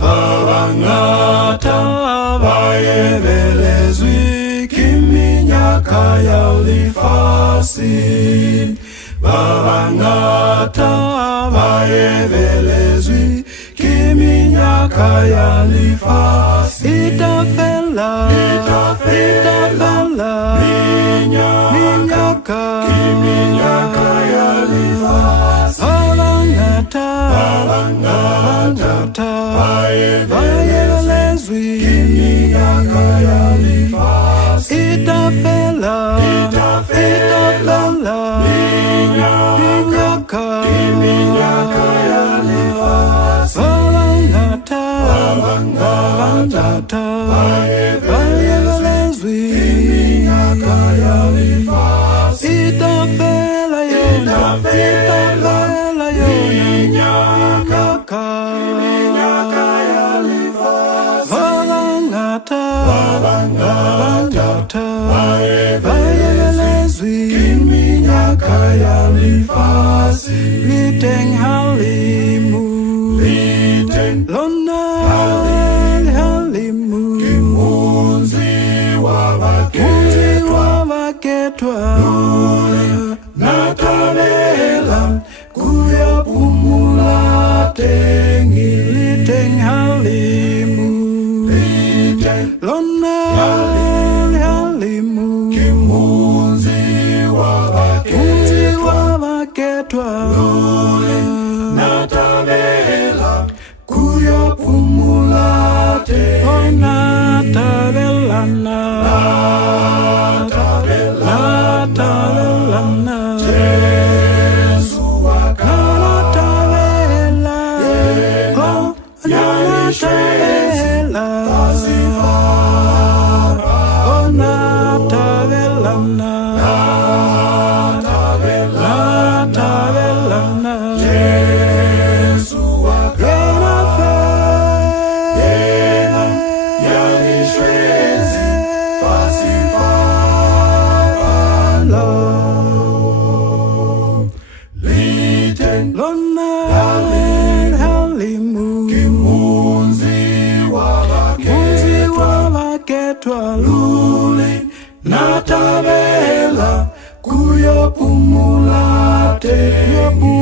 Vavangata vayevelezwi kiminyaka ya lifasi. Vavangata vayevelezwi kiminyaka ya lifasi. Itafela minyaka kiminyaka ya lifasi. Vavangata vayevelezwi kiminyaka ya lifasi. Itafela minyaka kiminyaka ya lifasi. Vavangata vayevelezwi kiminyaka ya lifasi. Itafela minyaka kiminyaka ya lifasi. Vavangata vayevelezwi kiminyaka ya lifasi. Liteng halimu lona halimu kimunzi wavaketwa natalela kuyapumula tengi. Liteng halimu lona halimu kimunzi wavaketwa natalela kuyapumula tengi. Natavelana Jesu wakanatavela yanishwezi pasifara. Natavelana Jesu wakanatavela yanishwezi pasifara. Liten lona halimu kimunzi wavaketwa lule natavela kuyapumula tengi.